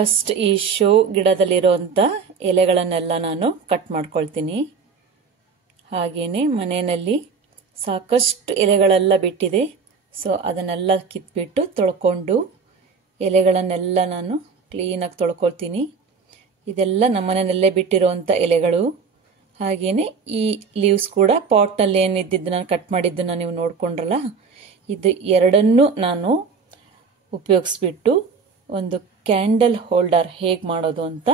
First ಈ show ಗಿಡದಲ್ಲಿರುವಂಥ ಎಲೆಗಳನ್ನೆಲ್ಲ ನಾನು cut ಮಾಡ್ಕೊಳ್ತೀನಿ. ಹಾಗೇನೆ ಮನೆಯಲ್ಲಿ ಸಾಕಷ್ಟು ಎಲೆಗಳೆಲ್ಲ ಬಿಟ್ಟಿದೆ. ಸೊ ಅದನ್ನೆಲ್ಲ ಕಿತ್ಬಿಟ್ಟು ತೊಳ್ಕೊಂಡು ಎಲೆಗಳನ್ನೆಲ್ಲ ನಾನು ಕ್ಲೀನಾಗಿ ತೊಳ್ಕೊಳ್ತೀನಿ. ಇದೆಲ್ಲ ನಮ್ಮ ಮನೆಯಲ್ಲೇ ಬಿಟ್ಟಿರುವಂಥ ಎಲೆಗಳು. ಹಾಗೇನೆ ಈ ಲೀವ್ಸ್ ಕೂಡ ಪಾಟ್ನಲ್ಲಿ ಏನಿದ್ದಿದ್ದು ನಾನು ಕಟ್ ಮಾಡಿದ್ದನ್ನು ನೀವು ನೋಡ್ಕೊಂಡ್ರಲ್ಲ, ಇದು ಎರಡನ್ನೂ ನಾನು ಉಪಯೋಗಿಸ್ಬಿಟ್ಟು ಒಂದು ಕ್ಯಾಂಡಲ್ ಹೋಲ್ಡರ್ ಹೇಗೆ ಮಾಡೋದು ಅಂತ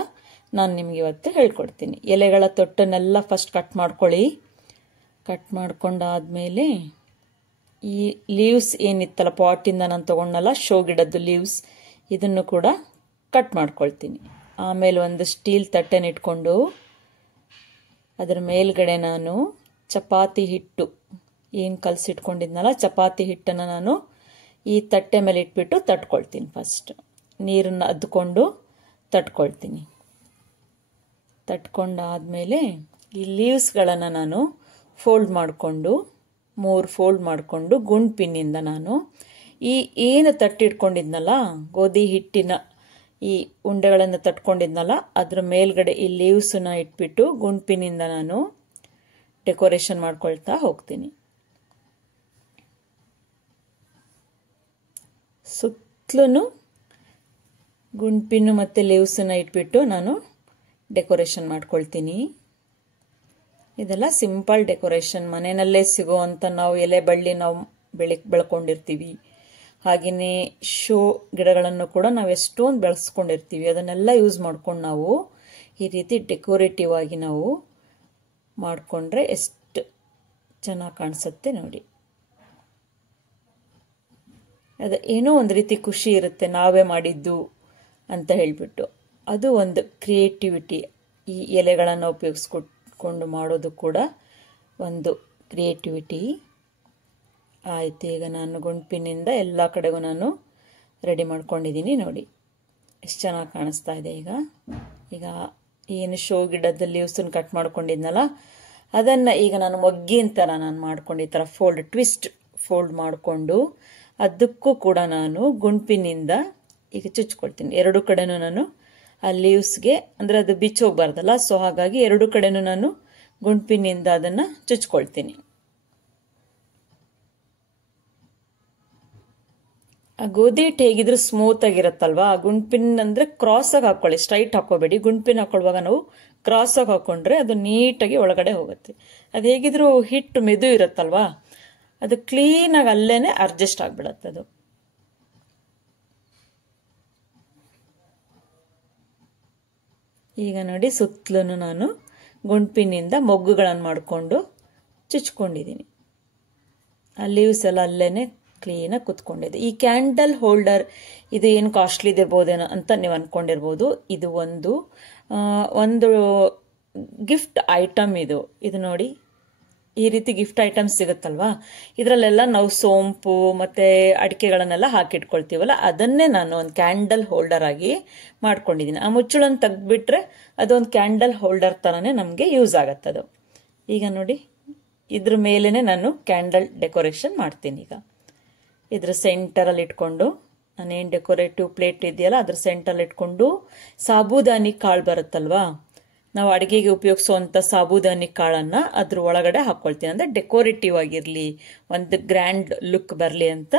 ನಾನು ನಿಮಗೆ ಇವತ್ತು ಹೇಳ್ಕೊಡ್ತೀನಿ. ಎಲೆಗಳ ತೊಟ್ಟನ್ನೆಲ್ಲ ಫಸ್ಟ್ ಕಟ್ ಮಾಡ್ಕೊಳ್ಳಿ. ಕಟ್ ಮಾಡ್ಕೊಂಡಾದ್ಮೇಲೆ ಈ ಲೀವ್ಸ್ ಏನಿತ್ತಲ್ಲ ಪಾಟಿಂದ ನಾನು ತೊಗೊಂಡಲ್ಲ, ಶೋ ಗಿಡದ್ದು ಲೀವ್ಸ್, ಇದನ್ನು ಕೂಡ ಕಟ್ ಮಾಡ್ಕೊಳ್ತೀನಿ. ಆಮೇಲೆ ಒಂದು ಸ್ಟೀಲ್ ತಟ್ಟೆನ ಇಟ್ಕೊಂಡು ಅದರ ಮೇಲ್ಗಡೆ ನಾನು ಚಪಾತಿ ಹಿಟ್ಟು ಏನು ಕಲಸಿಟ್ಕೊಂಡಿದ್ನಲ್ಲ, ಚಪಾತಿ ಹಿಟ್ಟನ್ನು ನಾನು ಈ ತಟ್ಟೆ ಮೇಲೆ ಇಟ್ಬಿಟ್ಟು ತಟ್ಕೊಳ್ತೀನಿ. ಫಸ್ಟ್ ನೀರನ್ನು ಅದ್ಕೊಂಡು ತಟ್ಕೊಳ್ತೀನಿ. ತಟ್ಕೊಂಡಾದ್ಮೇಲೆ ಈ ಲೀವ್ಸ್ಗಳನ್ನು ನಾನು ಫೋಲ್ಡ್ ಮಾಡಿಕೊಂಡು 3 ಫೋಲ್ಡ್ ಮಾಡಿಕೊಂಡು ಗುಂಡ್ ಪಿನ್ನಿಂದ ನಾನು ಈ ಏನು ತಟ್ಟಿಟ್ಕೊಂಡಿದ್ನಲ್ಲ, ಗೋಧಿ ಹಿಟ್ಟಿನ ಈ ಉಂಡೆಗಳನ್ನು ತಟ್ಕೊಂಡಿದ್ನಲ್ಲ, ಅದ್ರ ಮೇಲ್ಗಡೆ ಈ ಲೀವ್ಸನ್ನ ಇಟ್ಬಿಟ್ಟು ಗುಂಡ್ ಪಿನ್ನಿಂದ ನಾನು ಡೆಕೋರೇಷನ್ ಮಾಡ್ಕೊಳ್ತಾ ಹೋಗ್ತೀನಿ. ಸುತ್ತಲೂ ಗುಂಡ್ಪಿನ್ನು ಮತ್ತು ಲೀವ್ಸನ್ನ ಇಟ್ಬಿಟ್ಟು ನಾನು ಡೆಕೋರೇಷನ್ ಮಾಡ್ಕೊಳ್ತೀನಿ. ಇದೆಲ್ಲ ಸಿಂಪಲ್ ಡೆಕೋರೇಷನ್, ಮನೆಯಲ್ಲೇ ಸಿಗೋವಂಥ ನಾವು ಎಲೆ ಬಳ್ಳಿ ನಾವು ಬೆಳ್ಕೊಂಡಿರ್ತೀವಿ. ಹಾಗೆಯೇ ಶೋ ಗಿಡಗಳನ್ನು ಕೂಡ ನಾವು ಎಷ್ಟೊಂದು ಬೆಳೆಸ್ಕೊಂಡಿರ್ತೀವಿ. ಅದನ್ನೆಲ್ಲ ಯೂಸ್ ಮಾಡ್ಕೊಂಡು ನಾವು ಈ ರೀತಿ ಡೆಕೋರೇಟಿವ್ ಆಗಿ ನಾವು ಮಾಡಿಕೊಂಡ್ರೆ ಎಷ್ಟು ಚೆನ್ನಾಗಿ ಕಾಣಿಸುತ್ತೆ ನೋಡಿ. ಅದು ಏನೋ ಒಂದು ರೀತಿ ಖುಷಿ ಇರುತ್ತೆ, ನಾವೇ ಮಾಡಿದ್ದು ಅಂತ ಹೇಳಿಬಿಟ್ಟು. ಅದು ಒಂದು ಕ್ರಿಯೇಟಿವಿಟಿ. ಈ ಎಲೆಗಳನ್ನು ಉಪಯೋಗಿಸ್ಕೊಂಡು ಮಾಡೋದು ಕೂಡ ಒಂದು ಕ್ರಿಯೇಟಿವಿಟಿ. ಆಯಿತು, ಈಗ ನಾನು ಗುಂಡ್ಪಿನಿಂದ ಎಲ್ಲ ಕಡೆಗೂ ನಾನು ರೆಡಿ ಮಾಡ್ಕೊಂಡಿದ್ದೀನಿ ನೋಡಿ, ಎಷ್ಟು ಚೆನ್ನಾಗಿ ಕಾಣಿಸ್ತಾ ಇದೆ. ಈಗ ಏನು ಶೋ ಗಿಡದ ಲೀವ್ಸನ್ನು ಕಟ್ ಮಾಡ್ಕೊಂಡಿದ್ನಲ್ಲ, ಅದನ್ನು ಈಗ ನಾನು ಮೊಗ್ಗಿನ ಥರ ನಾನು ಮಾಡ್ಕೊಂಡು ಈ ಥರ ಟ್ವಿಸ್ಟ್ ಫೋಲ್ಡ್ ಮಾಡಿಕೊಂಡು ಅದಕ್ಕೂ ಕೂಡ ನಾನು ಗುಂಡ್ಪಿನಿಂದ ಈಗ ಚುಚ್ಕೊಳ್ತೀನಿ. ಎರಡು ಕಡೆನೂ ನಾನು ಆ ಲೀವ್ಸ್ಗೆ, ಅಂದರೆ ಅದು ಬಿಚ್ಚೋಗ್ಬಾರ್ದಲ್ಲ, ಸೊ ಹಾಗಾಗಿ ಎರಡು ಕಡೆನೂ ನಾನು ಗುಂಡ್ಪಿನಿಂದ ಅದನ್ನು ಚುಚ್ಕೊಳ್ತೀನಿ. ಆ ಗೋಧಿ ಹಿಟ್ಟು ಹೇಗಿದ್ರು ಸ್ಮೂತ್ ಆಗಿರುತ್ತಲ್ವಾ, ಆ ಗುಂಡ್ಪಿನ್ ಅಂದರೆ ಕ್ರಾಸಾಗಿ ಹಾಕೊಳ್ಳಿ, ಸ್ಟ್ರೈಟ್ ಹಾಕೋಬೇಡಿ. ಗುಂಡ್ಪಿನ್ ಹಾಕೊಳ್ಳುವಾಗ ನಾವು ಕ್ರಾಸಾಗಿ ಹಾಕೊಂಡ್ರೆ ಅದು ನೀಟಾಗಿ ಒಳಗಡೆ ಹೋಗುತ್ತೆ. ಅದು ಹೇಗಿದ್ರು ಹಿಟ್ಟು ಮೆದು ಇರುತ್ತಲ್ವಾ, ಅದು ಕ್ಲೀನಾಗಿ ಅಲ್ಲೇನೆ ಅಡ್ಜಸ್ಟ್ ಆಗಿಬಿಡತ್ತೆ ಅದು. ಈಗ ನೋಡಿ ಸುತ್ತಲೂ ನಾನು ಗುಂಡ್ಪಿನಿಂದ ಮೊಗ್ಗುಗಳನ್ನು ಮಾಡಿಕೊಂಡು ಚುಚ್ಕೊಂಡಿದ್ದೀನಿ. ಆ ಲೀವ್ಸ್ ಎಲ್ಲ ಅಲ್ಲೇನೆ ಕ್ಲೀನಾಗಿ ಕುತ್ಕೊಂಡಿದೆ. ಈ ಕ್ಯಾಂಡಲ್ ಹೋಲ್ಡರ್ ಇದು ಏನು ಕಾಸ್ಟ್ಲಿ ಇದಿರ್ಬೋದೇನೋ ಅಂತ ನೀವು ಅಂದ್ಕೊಂಡಿರ್ಬೋದು. ಇದು ಒಂದು ಗಿಫ್ಟ್ ಐಟಮ್. ಇದು ನೋಡಿ, ಈ ರೀತಿ ಗಿಫ್ಟ್ ಐಟಮ್ಸ್ ಸಿಗುತ್ತಲ್ವಾ, ಇದರಲ್ಲೆಲ್ಲ ನಾವು ಸೋಂಪು ಮತ್ತು ಅಡಿಕೆಗಳನ್ನೆಲ್ಲ ಹಾಕಿಟ್ಕೊಳ್ತೀವಲ್ಲ, ಅದನ್ನೇ ನಾನು ಒಂದು ಕ್ಯಾಂಡಲ್ ಹೋಲ್ಡರ್ ಆಗಿ ಮಾಡ್ಕೊಂಡಿದ್ದೀನಿ. ಆ ಮುಚ್ಚಳನ್ನು ತೆಗೆದ್ಬಿಟ್ರೆ ಅದೊಂದು ಕ್ಯಾಂಡಲ್ ಹೋಲ್ಡರ್ ಥರನೇ ನಮಗೆ ಯೂಸ್ ಆಗತ್ತದು. ಈಗ ನೋಡಿ, ಇದ್ರ ಮೇಲೇ ನಾನು ಕ್ಯಾಂಡಲ್ ಡೆಕೋರೇಷನ್ ಮಾಡ್ತೀನಿ. ಈಗ ಇದ್ರ ಸೆಂಟರಲ್ಲಿ ಇಟ್ಕೊಂಡು ನಾನೇನು ಡೆಕೋರೇಟಿವ್ ಪ್ಲೇಟ್ ಇದೆಯಲ್ಲ ಅದ್ರ ಸೆಂಟರಲ್ಲಿ ಇಟ್ಕೊಂಡು ಸಾಬೂದಾನಿ ಕಾಳು ಬರುತ್ತಲ್ವಾ, ನಾವು ಅಡುಗೆಗೆ ಉಪಯೋಗಿಸುವಂಥ ಸಾಬೂದಾನಿ ಕಾಳನ್ನು ಅದ್ರ ಒಳಗಡೆ ಹಾಕ್ಕೊಳ್ತೀನಿ. ಅಂದರೆ ಡೆಕೋರೇಟಿವ್ ಆಗಿರಲಿ, ಒಂದು ಗ್ರ್ಯಾಂಡ್ ಲುಕ್ ಬರಲಿ ಅಂತ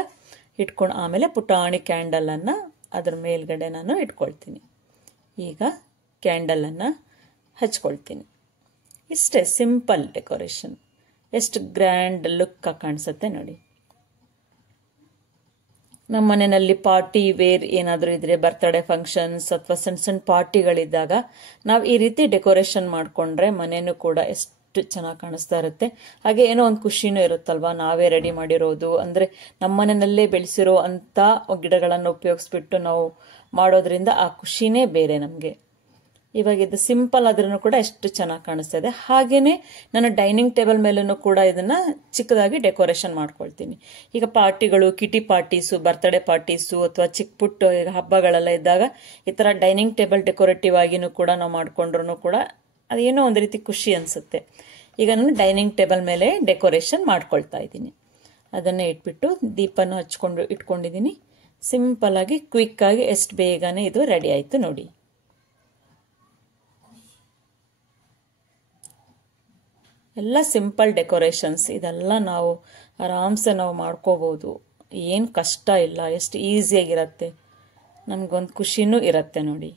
ಇಟ್ಕೊಂಡು ಆಮೇಲೆ ಪುಟಾಣಿ ಕ್ಯಾಂಡಲನ್ನು ಅದ್ರ ಮೇಲ್ಗಡೆ ನಾನು ಇಟ್ಕೊಳ್ತೀನಿ. ಈಗ ಕ್ಯಾಂಡಲನ್ನು ಹಚ್ಕೊಳ್ತೀನಿ. ಇಷ್ಟೇ ಸಿಂಪಲ್ ಡೆಕೋರೇಷನ್. ಎಷ್ಟು ಗ್ರ್ಯಾಂಡ್ ಲುಕ್ ಕಾಣಿಸುತ್ತೆ ನೋಡಿ. ನಮ್ಮ ಮನೆಯಲ್ಲಿ ಪಾರ್ಟಿ ವೇರ್ ಏನಾದರೂ ಇದ್ರೆ, ಬರ್ತ್ಡೇ ಫಂಕ್ಷನ್ಸ್ ಅಥವಾ ಸಣ್ಣ ಸಣ್ಣ ಪಾರ್ಟಿಗಳಿದ್ದಾಗ ನಾವು ಈ ರೀತಿ ಡೆಕೋರೇಷನ್ ಮಾಡಿಕೊಂಡ್ರೆ ಮನೆಯೂ ಕೂಡ ಎಷ್ಟು ಚೆನ್ನಾಗಿ ಕಾಣಿಸ್ತಾ ಇರುತ್ತೆ. ಹಾಗೆ ಏನೋ ಒಂದು ಖುಷಿನೂ ಇರುತ್ತಲ್ವಾ, ನಾವೇ ರೆಡಿ ಮಾಡಿರೋದು ಅಂದರೆ ನಮ್ಮ ಮನೆಯಲ್ಲೇ ಬೆಳೆಸಿರೋ ಅಂಥ ಗಿಡಗಳನ್ನು ಉಪಯೋಗಿಸ್ಬಿಟ್ಟು ನಾವು ಮಾಡೋದ್ರಿಂದ ಆ ಖುಷಿನೇ ಬೇರೆ ನಮಗೆ. ಇವಾಗ ಇದು ಸಿಂಪಲ್ ಆದ್ರೂ ಕೂಡ ಎಷ್ಟು ಚೆನ್ನಾಗಿ ಕಾಣಿಸ್ತಾ ಇದೆ. ಹಾಗೇನೆ ನಾನು ಡೈನಿಂಗ್ ಟೇಬಲ್ ಮೇಲೂ ಕೂಡ ಇದನ್ನ ಚಿಕ್ಕದಾಗಿ ಡೆಕೋರೇಷನ್ ಮಾಡ್ಕೊಳ್ತೀನಿ. ಈಗ ಪಾರ್ಟಿಗಳು, ಕಿಟಿ ಪಾರ್ಟೀಸು, ಬರ್ತ್ಡೇ ಪಾರ್ಟೀಸು ಅಥವಾ ಚಿಕ್ಕ ಪುಟ್ಟ ಹಬ್ಬಗಳೆಲ್ಲ ಇದ್ದಾಗ ಈ ಥರ ಡೈನಿಂಗ್ ಟೇಬಲ್ ಡೆಕೋರೇಟಿವ್ ಆಗಿನೂ ಕೂಡ ನಾವು ಮಾಡ್ಕೊಂಡ್ರೂ ಕೂಡ ಅದೇನೋ ಒಂದು ರೀತಿ ಖುಷಿ ಅನಿಸುತ್ತೆ. ಈಗ ನಾನು ಡೈನಿಂಗ್ ಟೇಬಲ್ ಮೇಲೆ ಡೆಕೋರೇಷನ್ ಮಾಡ್ಕೊಳ್ತಾ ಇದ್ದೀನಿ. ಅದನ್ನೇ ಇಟ್ಬಿಟ್ಟು ದೀಪನೂ ಹಚ್ಕೊಂಡು ಇಟ್ಕೊಂಡಿದ್ದೀನಿ. ಸಿಂಪಲ್ ಆಗಿ ಕ್ವಿಕ್ ಆಗಿ ಎಷ್ಟು ಬೇಗನೆ ಇದು ರೆಡಿ ಆಯ್ತು ನೋಡಿ. ಎಲ್ಲ ಸಿಂಪಲ್ ಡೆಕೋರೇಷನ್ಸ್, ಇದೆಲ್ಲ ನಾವು ಆರಾಮ್ಸೆ ನಾವು ಮಾಡ್ಕೋಬಹುದು, ಏನು ಕಷ್ಟ ಇಲ್ಲ, ಎಷ್ಟು ಈಸಿಯಾಗಿರತ್ತೆ, ನಮಗೊಂದು ಖುಷಿನೂ ಇರತ್ತೆ ನೋಡಿ.